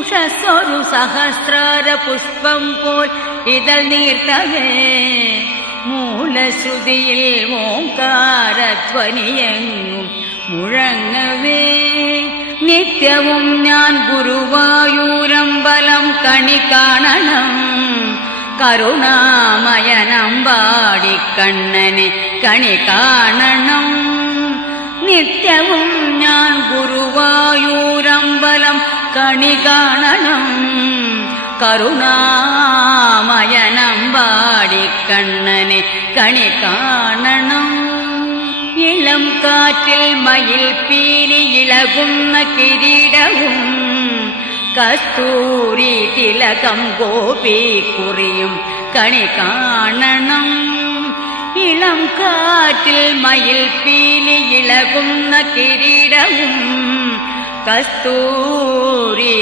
ഉഷസ്സൊരു സഹസ്രാര പുഷ്പം പോൽ ഇതൾ നീർത്തവേ മൂലശ്രുതിയിൽ ഓംകാരധ്വനിയെങ്ങും മുഴങ്ങവേ നിത്യവും ഞാൻ ഗുരുവായൂരമ്പലം കണി കാണണം കരുണാമയനമ്പാടിക്കണ്ണനെ കണി കാണണം നിത്യവും ഞാൻ ഗുരുവായൂരമ്പലം കണി കാണണം കരുണാമയനമ്പാടിക്കണ്ണനെ കണി കാണണം ഇളം കാറ്റിൽ മയിൽ പീലി ഇളകുന്ന കിരീടവും കസ്തൂരി തിലകം ഗോപിക്കുറിയും കണി കാണണം ഇളം കാറ്റിൽ മയിൽ പീലി ഇളകുന്ന കിരീടവും കസ്തൂരി